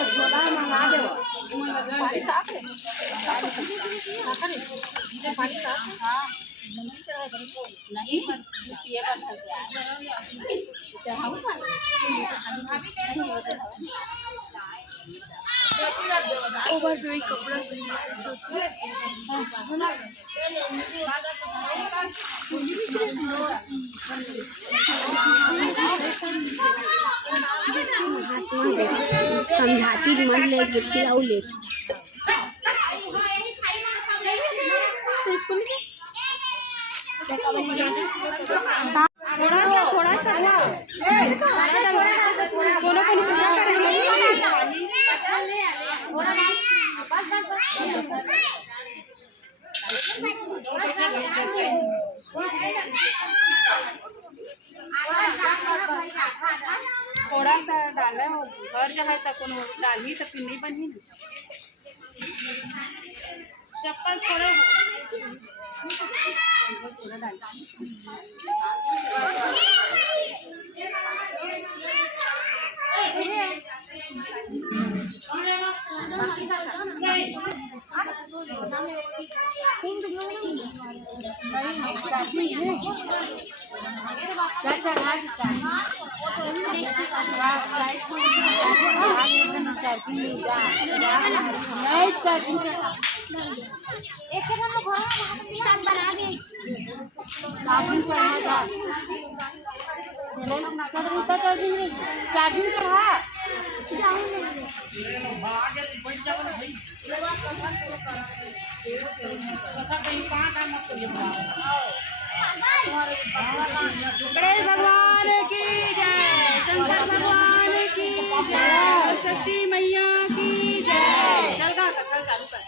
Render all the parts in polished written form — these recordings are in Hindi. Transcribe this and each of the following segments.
झोला मंगा दे पानी साफ है पानी साफ है हाँ नहीं पिए का घर पे हम ओवर ड्राई कपड़ा समझाती मन ले गिफ्टी आउ लेट थोड़ा सा दोनों को थोड़ा सा डाला घर जो है तक डाल ही तो फिर नहीं बनी ना चप्पल थोड़े हो थोड़ा डाल चार्जिंग करा गणेश भगवान की जय शंकर भगवान की जय सरस्वती मैया की जय चल का चालू कर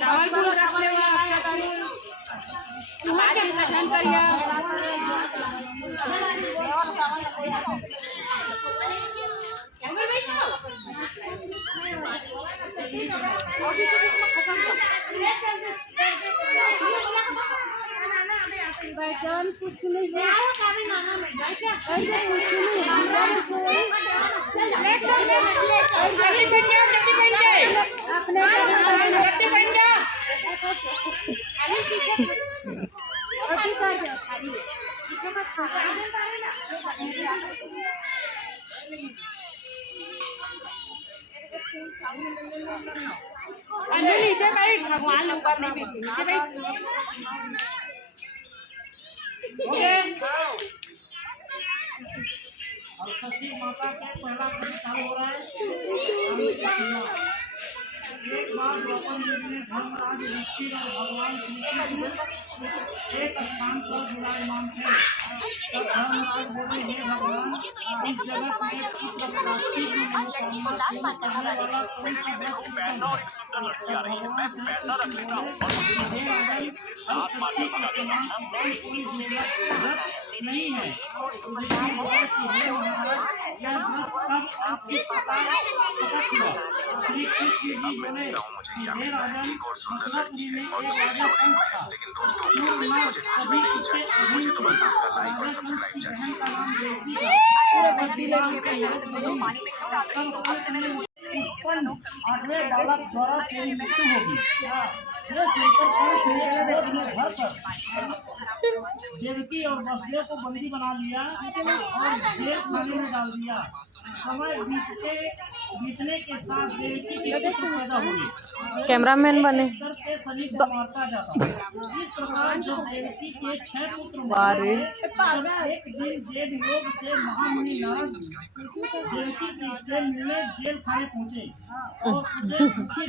चावल फूल रख ले तुम्हारे भजन करिया बैठन कुछ नहीं है अपने नीचे बैठ भगवान ऊपर नहीं बैठ नीचे बैठ और षष्ठी माता का पहला दिन चालू हो रहा है। एक बार द्रौपदी जी ने धर्मराज युधिष्ठिर और भगवान श्री कृष्ण एक स्थान पर विराजमान थे। तब धर्मराज बोले, हे भगवान, इस जगत में पुत्र प्राप्ति की पैसा और एक सुंदर लड़की आ रही है, मैं पैसा रख लेता हूँ। नहीं है श्री कृष्ण जी बोले, हे राजन, मथुरापुरी में एक राजा कंस था। मुझे तो बस आपका लाइक और सब्सक्राइब चाहिए। का नाम देवकी था। आठवें बालक द्वारा तेरी मृत्यु होगी। देवकी और वसुदेव को बंदी बना लिया और जेल खाने में डाल दिया। समय बीतने के साथ देवकी की पुत्र पैदा हुई। कैमरामैन बने शनि को मारता जाता। इस प्रकार जब देवकी के 6 पुत्र हुए, एक दिन जेल योग से महामुनि नारद देवकी से मिलने जेल खाने पहुँचे और उसे दुखी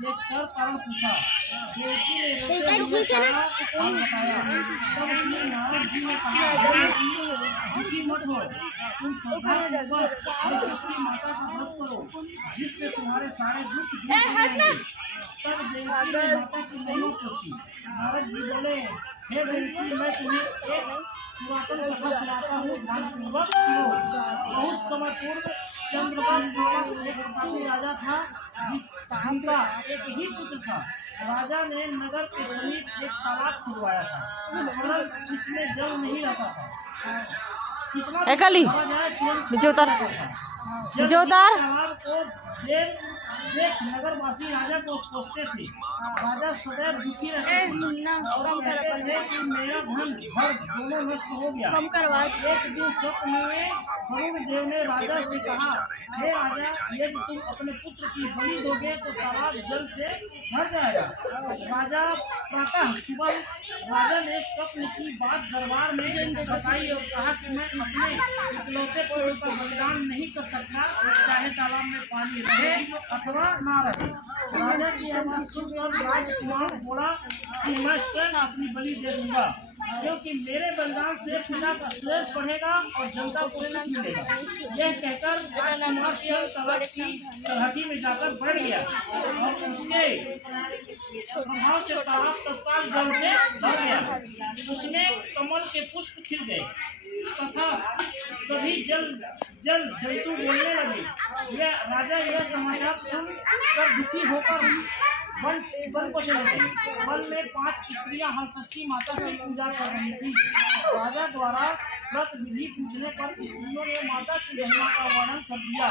देखकर कारण पूछा। देवकी ने रोते सारा हाल बताया। तब श्री नारद जी ने कहा, दुखी मत हो, तुम श्रद्धापूर्वक षष्ठी माता का व्रत करो, जिससे तुम्हारे सारे दुख दूर हो जाएंगे। तब देवकी ने माता की महिमा पूछी। नारद जी बोले, हे देवकी, मैं तुम्हें एक पुरातन कथा सुनाता हूँ, ध्यानपूर्वक सुनो। बहुत समय पूर्व चंद्रवंश नामक एक प्रतापी राजा था, जिनका एक ही पुत्र था। राजा ने नगर के समीप एक तालाब खुदवाया था, परंतु इसमें जल नहीं रहता था। कितना ए कली भरा जाए तुरंत नीचे उतर जल नीचे उतर तालाब को देख नगरवासी राजा को सोचते थे। राजा सदैव दुखी रहते थे और कहते थे कि मेरा धन घर दोनों नष्ट हो गया। एक दिन स्वप्न में वरुण देव ने राजा से कहा, हे राजा, यदि तुम अपने पुत्र की बलि दोगे तो तालाब जल से भर जाएगा। राजा प्रातः सुबह राजा ने स्वप्न की बात दरबार में बताई और कहा कि मैं अपने इकलौते पुत्र का बलिदान नहीं कर सकता, चाहे तालाब में पानी रहे अथवा ना रहे। राजा की आवाज सुनकर राजकुमार बोला कि मैं स्वयं अपनी बलि दे दूंगा, क्योंकि मेरे बलिदान से पिता का श्लेष बढ़ेगा और जनता को सुख मिलेगा। यह कहकर राजकुमार स्वयं तालाब की तलहटी में जाकर बैठ गया और उसके प्रभाव से तालाब तत्काल जल से भर गया। उसमें कमल के पुष्प खिल गए तथा सभी जंतु बोलने लगे। यह राजा यह समाचार सुनकर दुखी होकर वन को चले गए। वन में 5 स्त्रियां हरषष्ठी माता की पूजा कर रही थी। राजा द्वारा व्रत विधि पूछने पर स्त्रियों ने माता की महिमा का वर्णन कर दिया,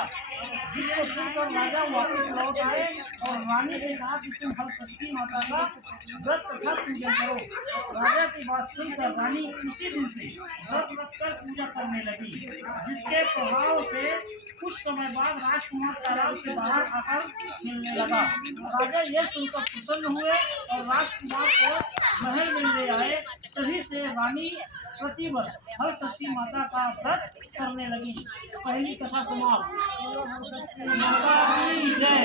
जिसको सुनकर राजा वापस लौट आए और रानी से कहा कि तुम हरषष्ठी माता का व्रत तथा पूजन करो। राजा की बात सुनकर रानी उसी दिन से व्रत रखकर पूजा करने लगी, जिसके प्रभाव से कुछ समय बाद राजकुमार तालाब से बाहर आकर खेलने लगा। राजा यह सुनकर प्रसन्न हुए और राजकुमार को महल में ले आए। तभी से रानी प्रतिवर्ष हरषष्ठी माता का व्रत करने लगी। पहली कथा समाप्त। माता की जय।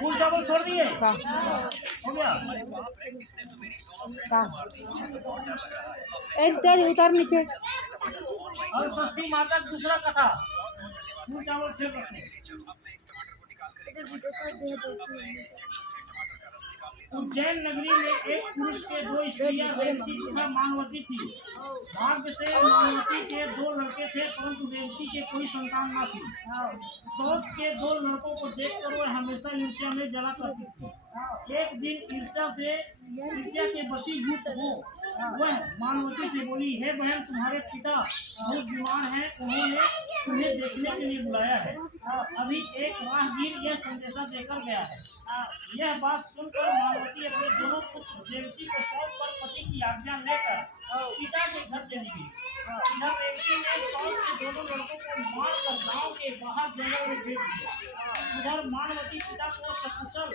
फूल चावल छोड़ दिए हो गया। इधर उतर नीचे हरषष्ठी माता की दूसरा कथा। फूल चावल छोड़ रखे। उज्जैन नगरी में एक पुरुष के 2 स्त्रियां रेवती तथा मानवती थी। भाग्य से मानवती के 2 लड़के थे, परंतु रेवती के कोई संतान न थी। सौत के 2 लड़कों को देखकर वह हमेशा ईर्ष्या में जला करती थी। एक दिन ईर्ष्या के वशीभूत हो वह मानवती से बोली, हे बहन, तुम्हारे पिता बहुत बीमार हैं, उन्होंने तुम्हें देखने के लिए बुलाया है। अभी एक राहगीर यह संदेशा देकर गया है। यह बात सुनकर मानवती अपने दोनों पुत्र रेवती को सौंप कर पति की आज्ञा लेकर पिता के घर चली गई। इधर रेवती ने सौंप के दोनों लड़कों को मारकर गांव के बाहर जंगल में फेंक दिया। उधर मानवती पिता को सकुशल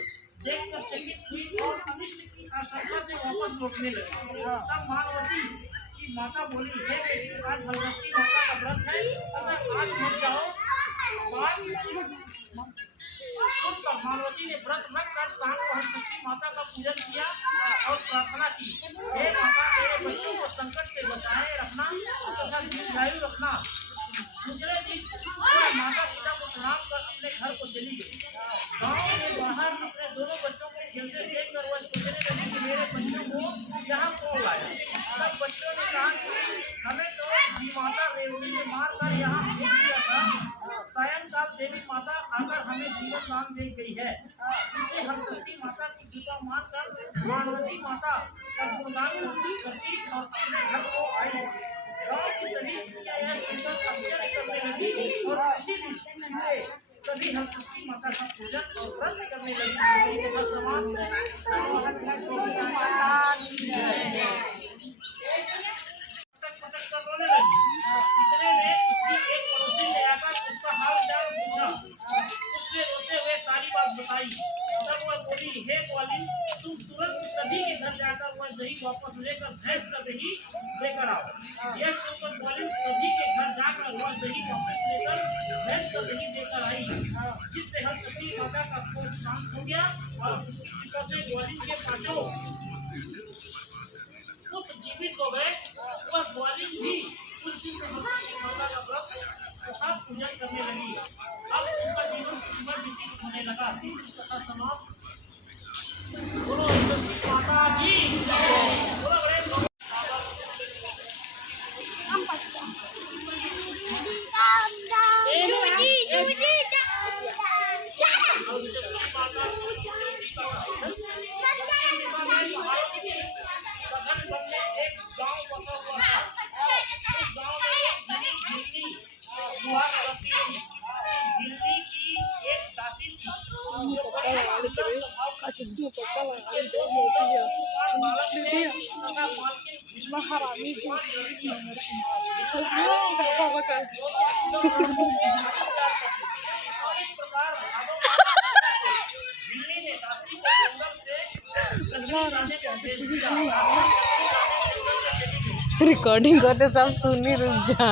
देखकर चकित हुई और अनिष्ट की आशंका से वापस लौटने लगी। तब मानवती की माता बोली, हे बेटी, आज हरषष्ठी माता का व्रत है, अगर आज मत जाओ। सुनकर मानवती ने व्रत रखकर शाम को हरषष्ठी माता का पूजन किया और प्रार्थना की, हे माता, मेरे बच्चों को संकट से बचाए रखना तथा दीर्घायु रखना। दूसरे दिन वह माता पिता को प्रणाम कर अपने घर को चली गई। गाँव में बाहर अपने दोनों बच्चों को खेलते देखकर वह सोचने लगी कि मेरे बच्चों को यहाँ कौन लाया। तब बच्चों ने कहा कि हमें तो माता रेवती ने मार कर यहाँ भेज दिया था, सायंकाल देवी माता आकर हमें जीवन दान दे गई है। इससे हरषष्ठी माता की कृपा मानकर मानवती माता का गुणगान करती और अपने घर को आई। गाँव की सभी स्त्रियां यह सुनकर आश्चर्य करने लगी और उसी दिन से सभी हरषष्ठी माता का पूजन और व्रत करने लगी। रोने लगी। इतने में उसकी एक पड़ोसी ने आकर उसका हाल चाल पूछा। उसने रोते हुए सारी बात बताई। तब वह बोली, हे ग्वालिन, तुम तुरंत सभी के घर जाकर वह दही वापस लेकर भैंस का दही लेकर आओ। यह सुनकर ग्वालिन सभी के घर जाकर वह दही वापस लेकर भैंस का दही लेकर आई, जिससे हरषष्ठी माता का क्रोध शांत हो गया और उसकी कृपा से ग्वालिन के 5 पुत्र जीवित हो गए। वह ग्वालिन भी उस दिन से हरषष्ठी माता का व्रत तथा पूजन करने लगी। अब उसका जीवन सुखमय व्यतीत होने लगा। तीसरी कथा समाप्त। बोलो हरषष्ठी माता की जय। बोलो गणेश भगवान। महारानी रिकॉर्डिंग करते सब सुनी रुक जा।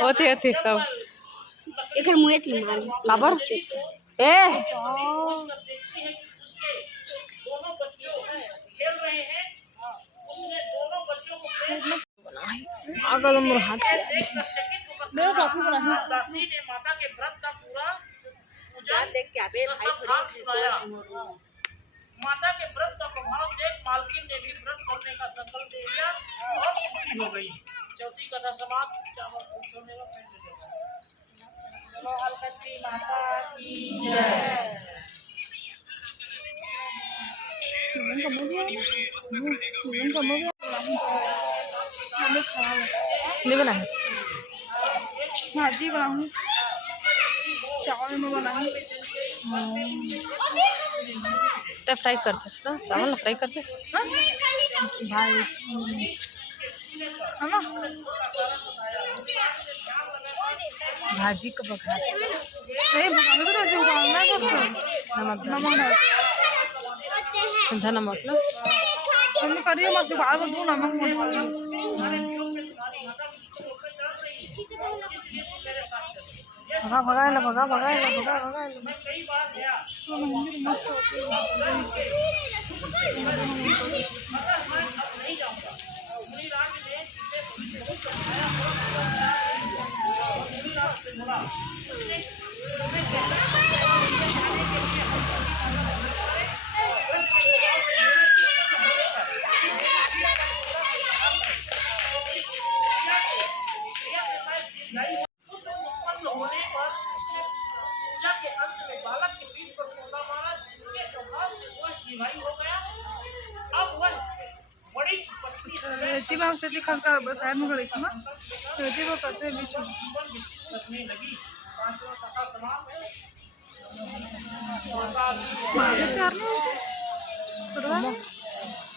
होते होते सब एक मुँह थी मार बाबर ए अगर तुम हाथ दासी ने माता के व्रत का पूरा पूजा देख के आबे भाई सुनाया। माता के व्रत का प्रभाव देख मालकिन ने भी व्रत करने का संकल्प ले लिया और सुखी हो गई। चौथी कथा समाप्त। चावल छोड़ने का हलकती माता की जय। नहीं बना है भाजी बनाऊँ, चावल में बनाऊँ, तो फ्राई करते ना चावल फ्राई करते भाई है ना। भाजी को पका नहीं भगाने तो ऐसे उबालना है बस। नमक नमक डाल सीधा नमक ना तुमने करिए मत उबाल दो नमक मत डालो। भगा भगा ला भगा भगा ला भगा भगा ला तो मंदिर मस्त होती होने पर पूजा के अंत में बालक के पीठ पर पौधा मारा, जिसके प्रभाव से वह जीवाई हो गया। अब वह बड़ी पत्नी में उसे दिखा का बसाय में गई थी ना वो करते बीच में जीवन करने लगी। पांचवा कथा समाप्त है।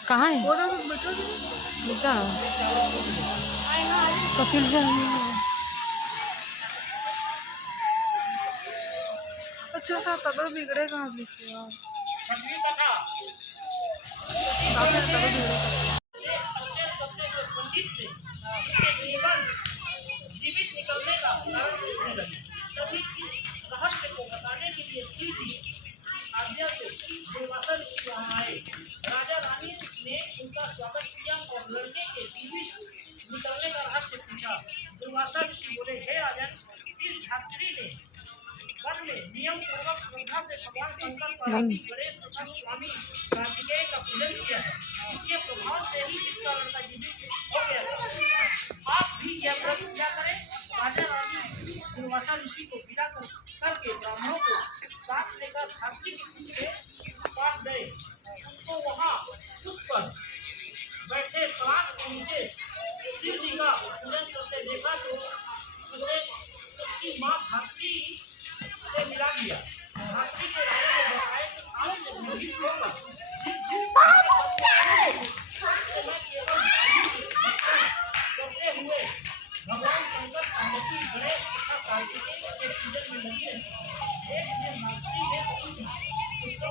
कहाँ है वो तो बेटा जा कपिल जा अच्छा सा तगड़ बिगड़ेगा अभी से यार। छठवीं कथा पंडित से जीवित निकलने का कारण पूछने लगे। तभी इस रहस्य को बताने के लिए शिव जी आज्ञा से दुर्वासा ऋषि वहाँ आए। राजा रानी ने उनका स्वागत किया और लड़के के जीवित निकलने का रहस्य पूछा। दुर्वासा ऋषि बोले, हे राजन, इस धात्री ने वन में नियम पूर्वक श्रद्धा से भगवान शंकर, पार्वती, गणेश तथा स्वामी कार्तिकेय का पूजन किया है। इसके प्रभाव से ही इसका लड़का जीवित हो गया था। आप भी यह व्रत पूजा करें। राजा रानी दुर्वासा ऋषि को विदा करके ब्राह्मणों को साथ लेकर धात्री के पास गए। उसको वहाँ उस पर बैठे पलाश के नीचे शिव जी का पूजन करते देखा तो उसे उसकी माँ धात्री से मिला दिया। धात्री के राजा ने बताया कि आज से मोहित होकर करते हुए भगवान शंकर, पार्वती, गणेश तथा कार्तिकेय के पूजन में लगी रही। एक दिन धात्री ने शिव जी उसको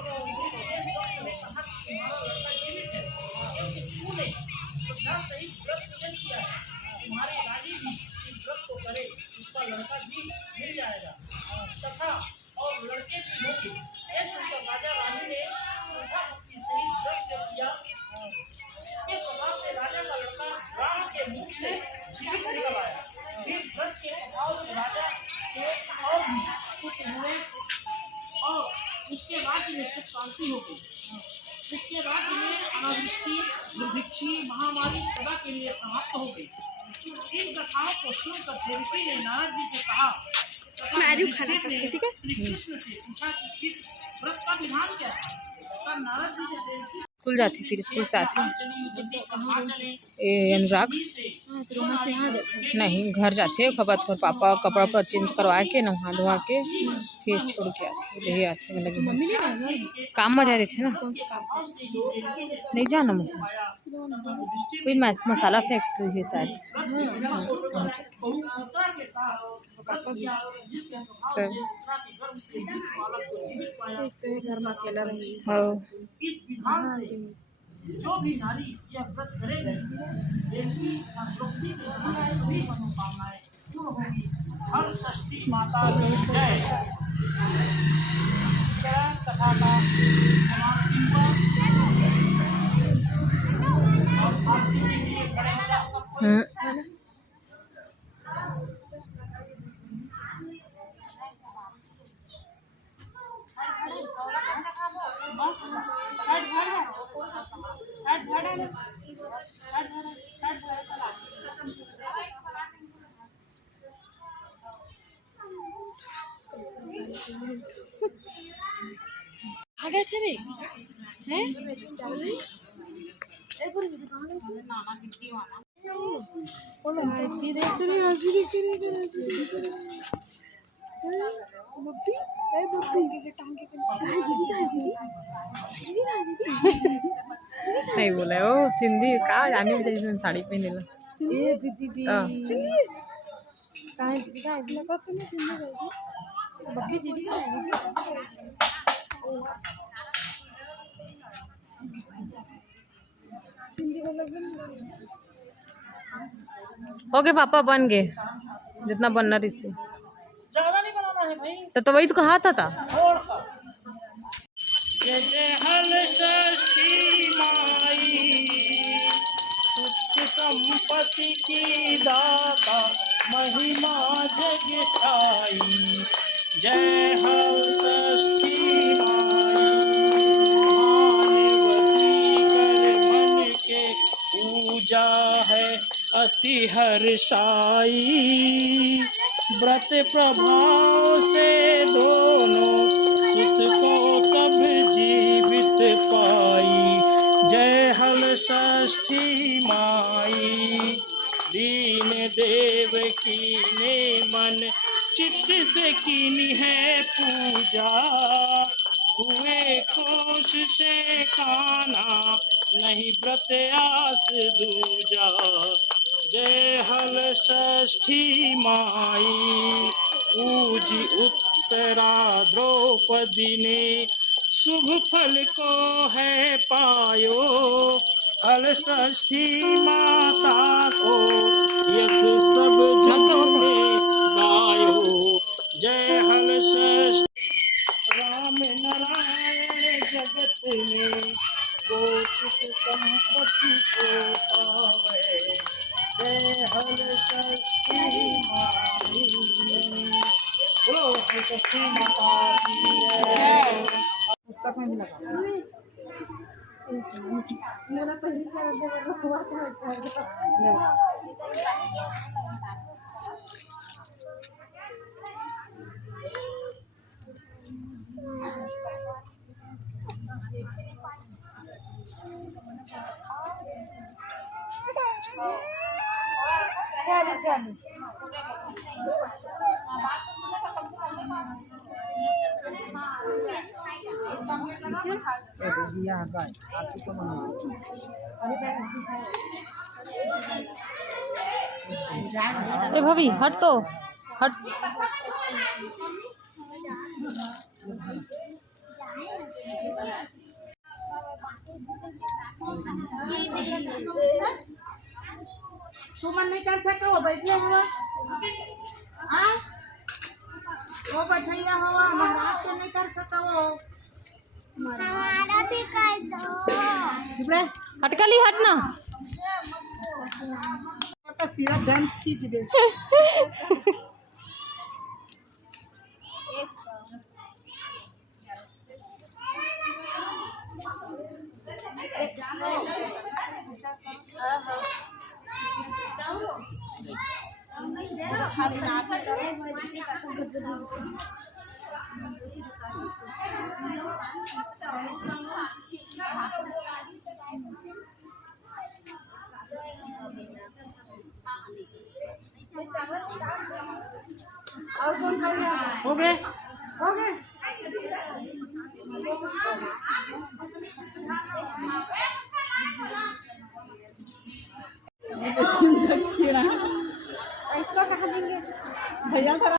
स्वप्न में कहा कि तुम्हारा लड़का जीवित है, क्योंकि तूने श्रद्धा सहित व्रत पूजन किया है। तुम्हारी रानी भी इस व्रत को करे, उसका लड़का भी मिल जाएगा तथा और लड़के भी होंगे। ये सुनकर राजा रानी ने श्रद्धा भक्ति सहित व्रत किया, जिसके प्रभाव से राजा का लड़का राम के मुख से जीवित निकल आया। इस व्रत के प्रभाव से राजा के और भी राज्य में सुख शांति होगी। इसके राज्य में अनावृष्टि, दुर्भिक्षी, महामारी सदा के लिए समाप्त हो गई। इन कथाओं को सुनकर देवकी ने नारद जी से कहा तथा युधिष्ठिर ने श्री कृष्ण से पूछा कि इस व्रत का विधान क्या है। तब नारद जी ने देवकी स्कूल जाती, फिर स्कूल से आती अनुराग नहीं घर जाते है खबर पर पापा कपड़ा पर चेंज करवा के नहा धोवा के फिर छोड़ के आते ले आते मतलब काम में जा रहे थे ना। कौन से काम नहीं जाना मुझे कोई मसाला फैक्ट्री है शायद। घर में अकेला रही जो भी नारी यह व्रत करेगी देवी द्रौपदी के सभी मनोकामनाएं पूर्ण होगी। हर षष्ठी माता की जय। कथा का समाप्ति हुआ और आरती के लिए खड़े हो जाओ सबको। आ गए थे रे हैं चाची देख रही हंसी देख रही बब्बी ए बब्बी के टांगे के दीदी नहीं बोला वो सिंधी का जाने में साड़ी पहने ला ए दीदी सिंधी काहे दीदी का लगा तो नहीं सिंधी रहेगी बब्बी दीदी का सिंधी का लग हो गए पापा बन गए जितना बनना इससे ज्यादा नहीं बनाना है भाई तो वही तो कहा था जय जय हल षष्ठी माई सुख संपत्ति की दाता महिमा जग छाई। जय हल षष्ठी माई मन के पूजा है अति हर्षाई। व्रत प्रभाव से दोनों सुत को तब जीवित पाई। जय हल षष्ठी माई दीन देव की ने मन चित्त से कीनी है पूजा। हुए खुश से काना नहीं व्रत आस दूजा। जय हल षष्ठी माई पूजी उत्तरा द्रौपदी ने शुभ फल को है पायो। हल षष्ठी माता को यस सब जग में गायो। जय हल षष्ठी राम नारायण जगत में गो सुख संपत्ति को पावे। जय हल षष्ठी माई बोलो हल षष्ठी माता की जय। पुस्तक में लगा मेरा पहली बार हुआ था। ए भाभी हट तो हट। तू मन नहीं कर सके वो बैठे हुआ हाँ वो बैठैया हुआ महाराज तो नहीं कर सका वो हमारा भी कर दो। हटकली हटना सीधा जान खींच दे। खाली नाटक करे और कौन हो गए हो गए इसको कहा देंगे भैया